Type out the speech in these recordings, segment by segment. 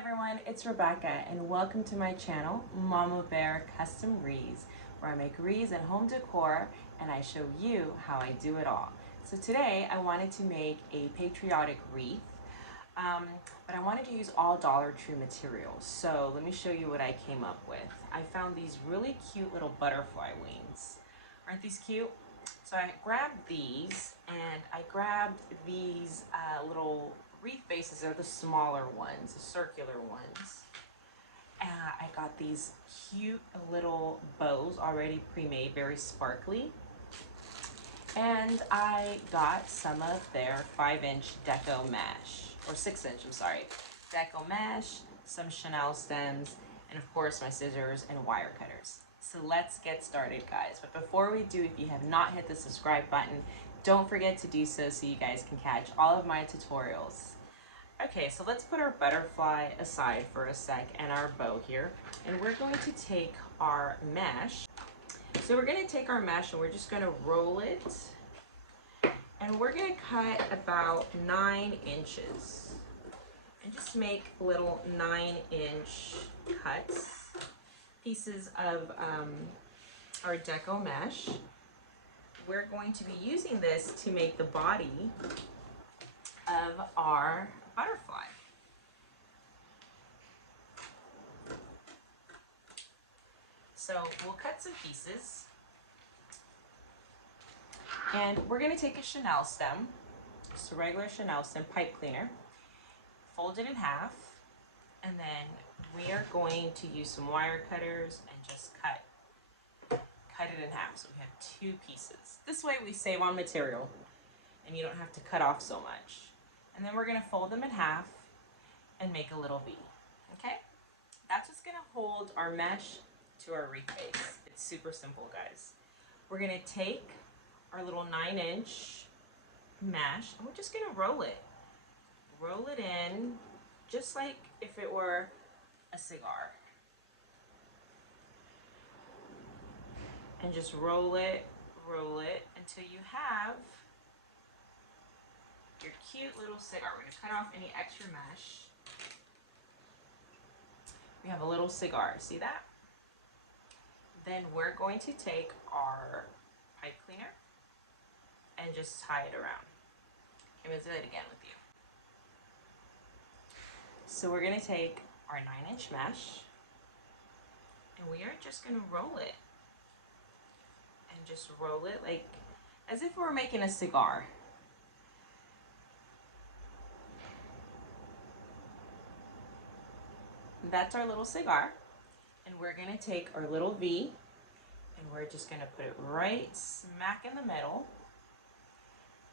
everyone, it's Rebecca and welcome to my channel, Mama Bear Custom Wreaths, where I make wreaths and home decor and I show you how I do it all. So today I wanted to make a patriotic wreath, but I wanted to use all Dollar Tree materials. So let me show you what I came up with. I found these really cute little butterfly wings. Aren't these cute? So I grabbed these and I grabbed these little wreath bases. They're the smaller ones, the circular ones. I got these cute little bows already pre-made, very sparkly. And I got some of their 5-inch deco mesh, or 6-inch, I'm sorry, deco mesh, some Chennille stems, and of course my scissors and wire cutters. So let's get started, guys. But before we do, if you have not hit the subscribe button, don't forget to do so you guys can catch all of my tutorials. Okay, so let's put our butterfly aside for a sec and our bow here. And we're going to take our mesh. So we're going to take our mesh and we're just going to roll it. And we're going to cut about 9 inches. And just make little 9-inch cuts. Pieces of our deco mesh. We're going to be using this to make the body of our butterfly. So we'll cut some pieces. And we're going to take a Chennille stem, just a regular Chennille stem pipe cleaner, fold it in half, and then we are going to use some wire cutters and just cut it in half. So we have 2 pieces. This way we save on material and you don't have to cut off so much. And then we're going to fold them in half and make a little V. Okay? That's what's going to hold our mesh to our wreath base. It's super simple, guys. We're going to take our little 9-inch mesh and we're just going to roll it. Roll it in just like if it were a cigar. And just roll it until you have your cute little cigar. We're going to cut off any extra mesh. We have a little cigar, see that? Then we're going to take our pipe cleaner and just tie it around. I'm going to do it again with you. So we're going to take our 9-inch mesh and we are just going to roll it. And just roll it like as if we were making a cigar. That's our little cigar. And we're going to take our little V and we're just going to put it right smack in the middle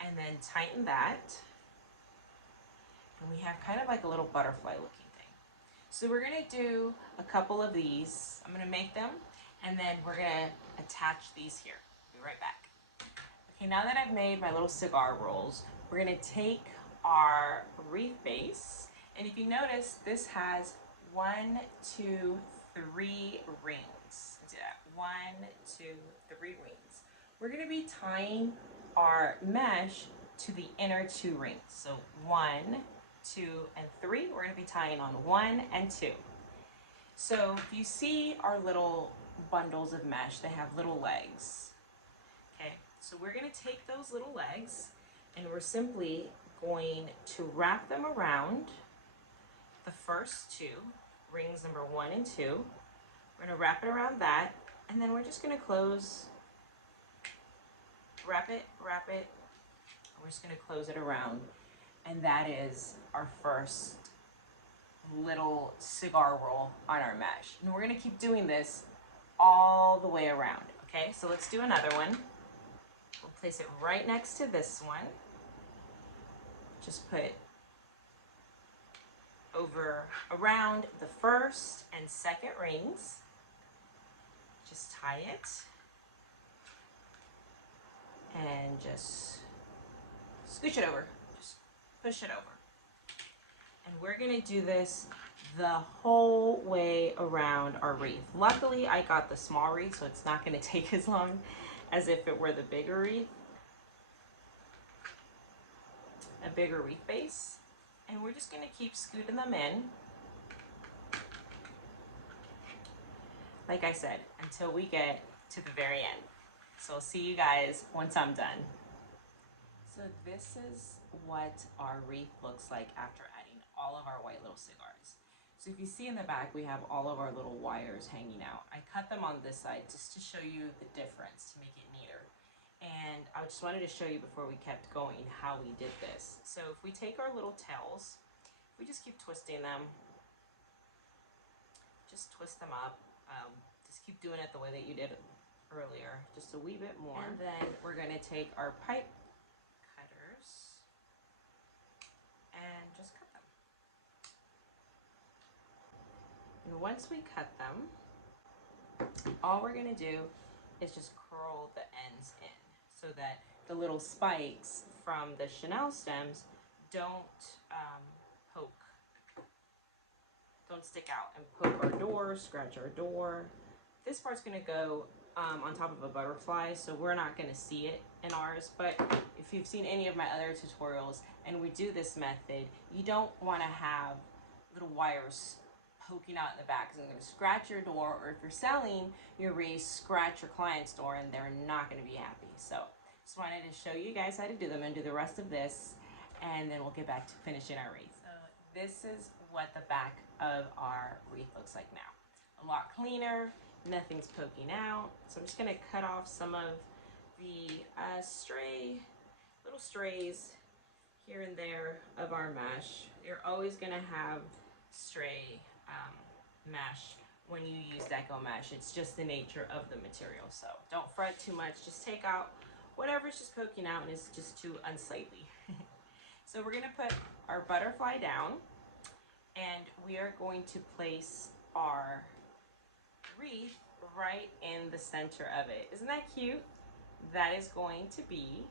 and then tighten that. And we have kind of like a little butterfly looking thing. So we're going to do a couple of these. I'm going to make them and then we're going to attach these here. Be right back. Okay, now that I've made my little cigar rolls, we're going to take our wreath base. And if you notice, this has 1, 2, 3 rings. Let's do that. 1, 2, 3 rings. We're going to be tying our mesh to the inner 2 rings. So 1, 2, and 3. We're going to be tying on 1 and 2. So if you see our little bundles of mesh, they have little legs. Okay, so we're going to take those little legs and we're simply going to wrap them around the first 2 rings, number 1 and 2. We're going to wrap it around that and then we're just going to close, wrap it, and we're just going to close it around. And that is our first little cigar roll on our mesh. And we're going to keep doing this all the way around. Okay, so let's do another one. We'll place it right next to this one. Just put around the first and second rings. Just tie it and just scooch it over. Just push it over. And we're going to do this the whole way around our wreath. Luckily, I got the small wreath, so it's not going to take as long as if it were the bigger wreath. A bigger wreath base. And we're just going to keep scooting them in like I said, until we get to the very end. So I'll see you guys once I'm done. So this is what our wreath looks like after adding all of our white little cigars. So if you see in the back, we have all of our little wires hanging out. I cut them on this side just to show you the difference, to make it neater. And I just wanted to show you before we kept going how we did this. So if we take our little tails, we just keep twisting them, just twist them up. Just keep doing it the way that you did earlier, just a wee bit more. And then we're gonna take our pipe cutters and just cut them. And once we cut them, all we're gonna do is just curl the ends in so that the little spikes from the Chennille stems don't don't stick out and poke our door, scratch our door. This part's gonna go on top of a butterfly, so we're not gonna see it in ours, but if you've seen any of my other tutorials and we do this method, you don't wanna have little wires poking out in the back because it's gonna scratch your door, or if you're selling your wreath, scratch your client's door and they're not gonna be happy. So just wanted to show you guys how to do them and do the rest of this, and then we'll get back to finishing our wreath. So this is what the back of our wreath looks like now. A lot cleaner, nothing's poking out. So I'm just gonna cut off some of the little strays here and there of our mesh. You're always gonna have stray mesh when you use deco mesh. It's just the nature of the material. So don't fret too much, just take out whatever's just poking out and is just too unsightly. So we're gonna put our butterfly down, and we are going to place our wreath right in the center of it. Isn't that cute? That is going to be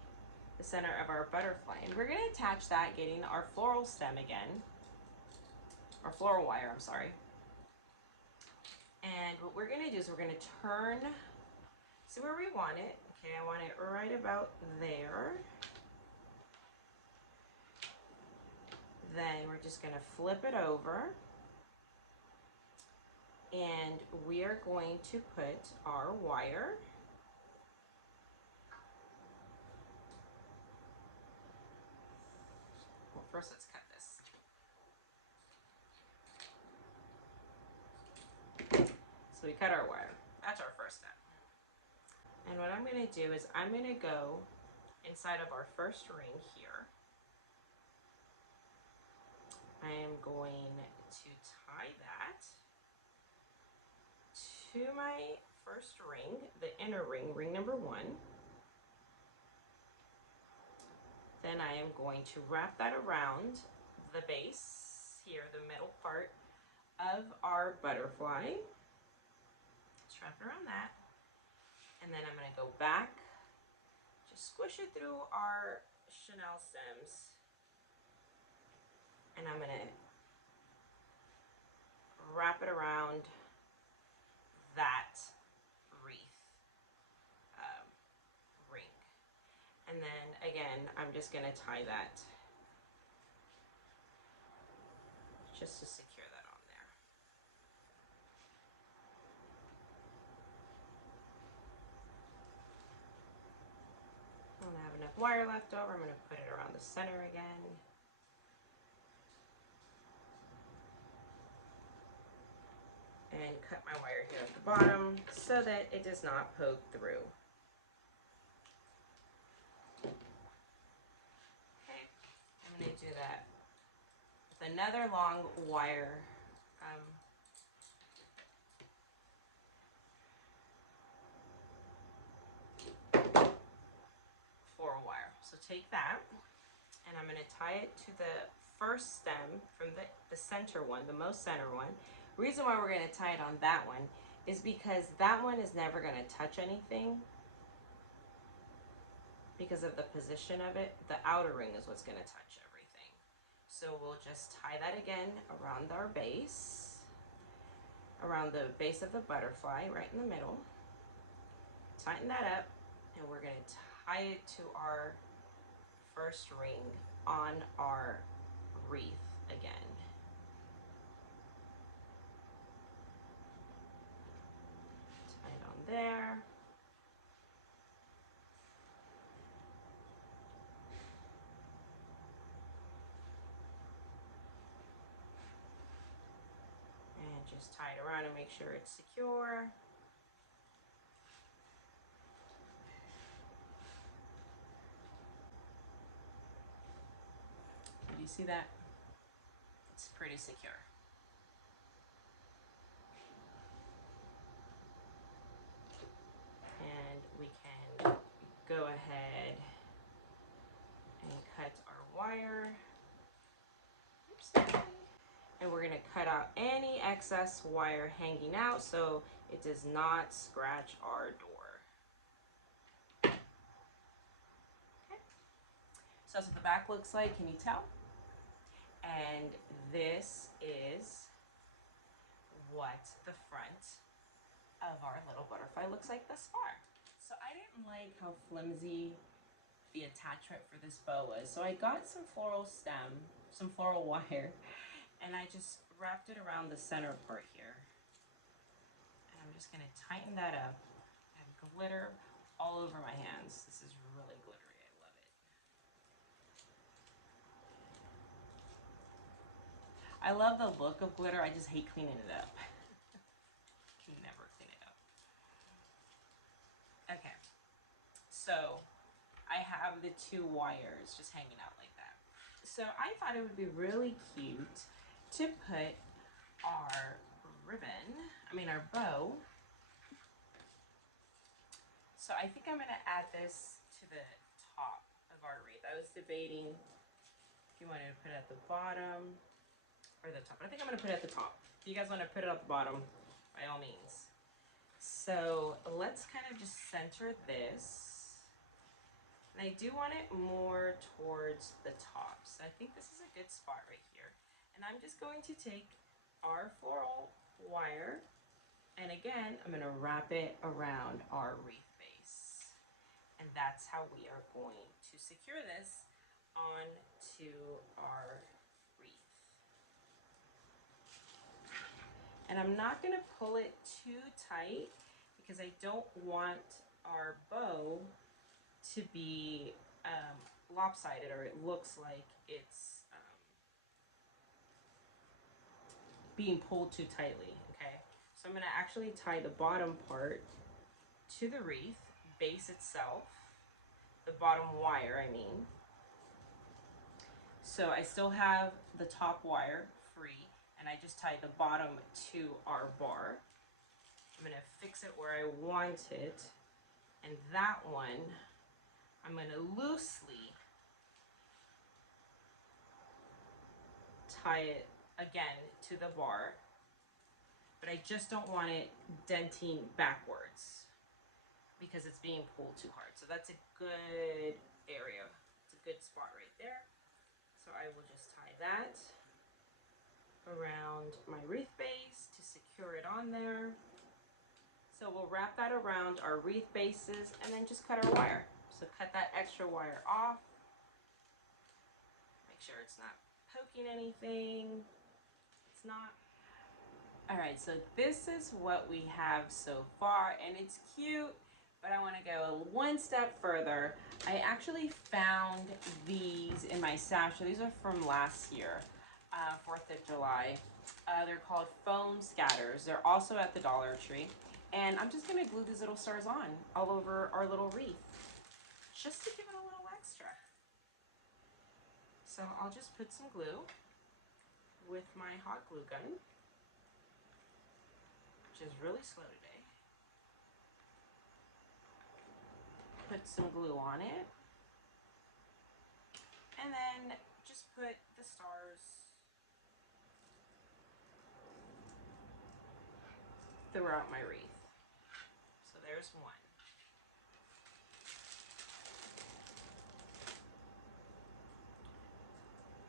the center of our butterfly. And we're gonna attach that getting our floral stem again, or floral wire, I'm sorry. And what we're gonna do is we're gonna turn, see where we want it. Okay, I want it right about there. Then we're just gonna flip it over, and we are going to put our wire first. Let's cut this. So we cut our wire. That's our first step. And what I'm gonna do is I'm gonna go inside of our first ring here. I am going to tie that to my first ring, the inner ring, ring number 1. Then I am going to wrap that around the base here, the middle part of our butterfly. Just wrap it around that. And then I'm gonna go back, just squish it through our Chennille stems. And I'm gonna wrap it around that wreath ring. And then again, I'm just gonna tie that just to secure that on there. I don't have enough wire left over. I'm gonna put it around the center again. And cut my wire here at the bottom so that it does not poke through. Okay, I'm going to do that with another long wire. Floral wire. So take that, and I'm going to tie it to the first stem from the center one, the most center one. Reason why we're going to tie it on that one is because that one is never going to touch anything because of the position of it. The outer ring is what's going to touch everything. So we'll just tie that again around our base, around the base of the butterfly, right in the middle. Tighten that up, and we're going to tie it to our first ring on our wreath again. there. And just tie it around and make sure it's secure. Do you see that? It's pretty secure. And we can go ahead and cut our wire. Oops. And we're gonna cut out any excess wire hanging out so it does not scratch our door. Okay. So that's what the back looks like, can you tell? And this is what the front of our little butterfly looks like thus far. So I didn't like how flimsy the attachment for this bow was. So I got some floral stem, some floral wire, and I just wrapped it around the center part here. And I'm just gonna tighten that up. I have glitter all over my hands. This is really glittery, I love it. I love the look of glitter, I just hate cleaning it up. Can never clean it up. Okay, so I have the two wires just hanging out like that. So I thought it would be really cute to put our our bow. So I think I'm gonna add this to the top of our wreath. I was debating if you wanted to put it at the bottom or the top, but I think I'm gonna put it at the top. If you guys wanna put it at the bottom, by all means. So let's kind of just center this. And I do want it more towards the top. So I think this is a good spot right here. And I'm just going to take our floral wire, and again, I'm gonna wrap it around our wreath base. And that's how we are going to secure this onto our wreath. And I'm not gonna pull it too tight because I don't want our bow to be lopsided, or it looks like it's being pulled too tightly, okay? So I'm gonna actually tie the bottom part to the wreath base itself, the bottom wire, I mean. So I still have the top wire free, and I just tied the bottom to our bar. I'm gonna fix it where I want it, and that one, I'm gonna loosely tie it again to the bar, but I just don't want it denting backwards because it's being pulled too hard. So that's a good area. It's a good spot right there. So I will just tie that around my wreath base to secure it on there. So we'll wrap that around our wreath bases and then just cut our wire. So cut that extra wire off. Make sure it's not poking anything. It's not. All right, so this is what we have so far, and it's cute, but I want to go one step further. I actually found these in my stash. So these are from last year, 4th of July. They're called foam scatters. They're also at the Dollar Tree. And I'm just gonna glue these little stars on all over our little wreath, just to give it a little extra. So I'll just put some glue with my hot glue gun, which is really slow today. Put some glue on it, and then just put the stars throughout my wreath. So there's one.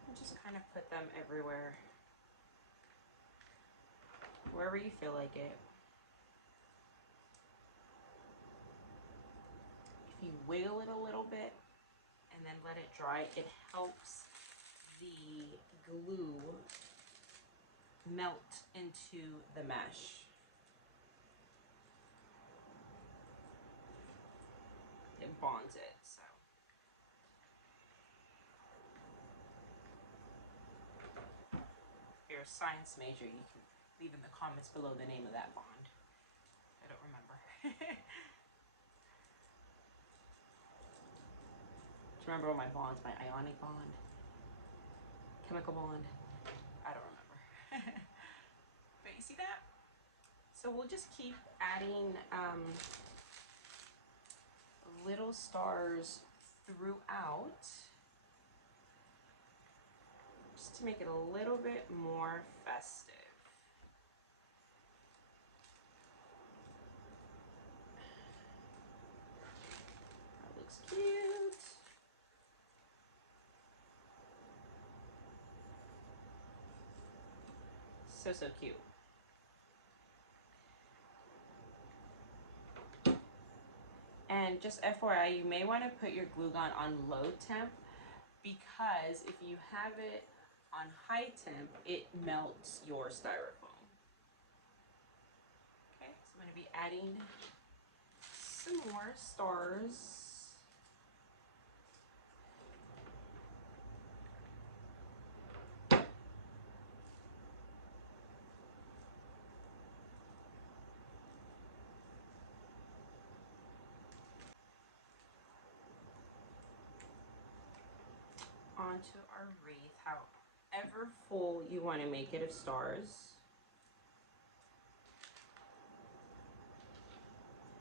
And just kind of put them everywhere, wherever you feel like it. If you wiggle it a little bit and then let it dry, it helps the glue melt into the mesh. bonds it. So if you're a science major, you can leave in the comments below the name of that bond. I don't remember. Do you remember all my bonds? My ionic bond, chemical bond? I don't remember. But you see that? So we'll just keep adding little stars throughout, just to make it a little bit more festive. That looks cute. So, so cute. And just FYI, you may want to put your glue gun on low temp, because if you have it on high temp, it melts your styrofoam. Okay, so I'm going to be adding some more stars. Onto our wreath, however full you want to make it of stars.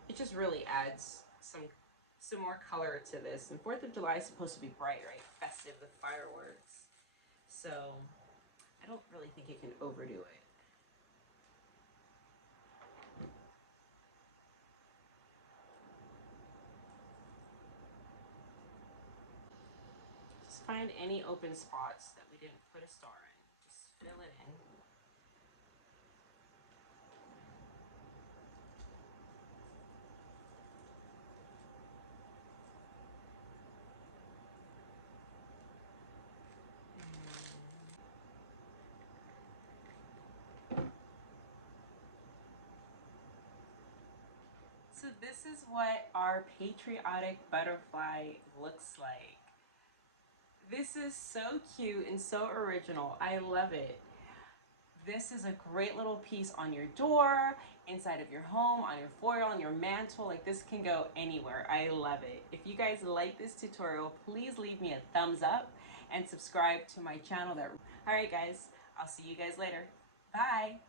It just really adds some more color to this. And 4th of July is supposed to be bright, right? Festive with fireworks. So I don't really think you can overdo it. Just find any open spots that we didn't put a star in. Just fill it in. So this is what our patriotic butterfly looks like. This is so cute and so original. I love it. This is a great little piece on your door, inside of your home, on your foil, on your mantle. Like, this can go anywhere. I love it. If you guys like this tutorial, please leave me a thumbs up and subscribe to my channel. All right, guys, I'll see you guys later. Bye.